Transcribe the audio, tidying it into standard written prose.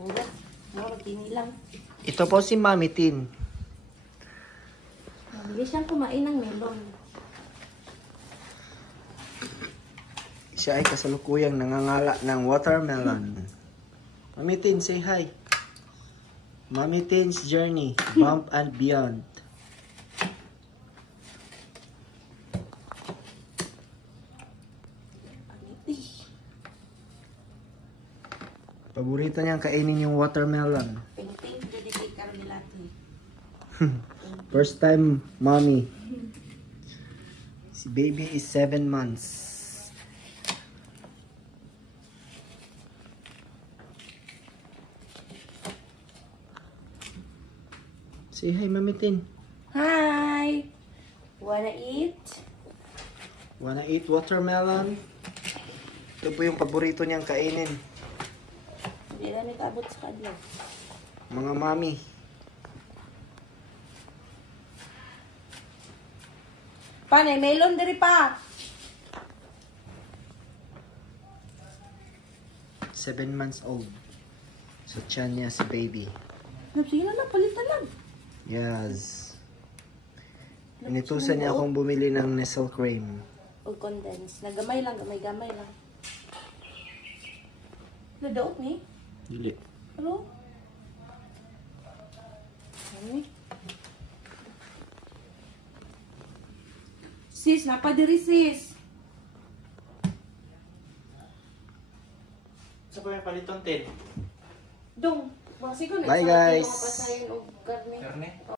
Mura. Mura, tinilang. Ito po si Mami Tin. Mabilis siyang kumain ng melon. Siya ay kasalukuyang nangangala ng watermelon. Mami Tin, say hi. Mami Tin's journey, bump and beyond. Paborito niyang kainin yung watermelon. Penting, jadi kay Carmelati. First time, mommy. Si baby is 7 months. Say hi, Mami Tin. Hi! Wanna eat? Wanna eat watermelon? Ito po yung paborito niyang kainin. Hindi namin kaabot sa kanila. Mga mami. Panay, melon diri pa! 7 months old. So, tiyan niya si baby. Sige na, palitan lang. Yes. Inutusan niya akong bumili ng Nestle cream. O condense. Nagamay lang, gamay-gamay lang. Nadaot ni? Dili. Ano? Ano? Sis, napadiri sis. Sa po yung paliton, Tin? Dong, basi ko Bye, guys. Pasayin o karne. Karne?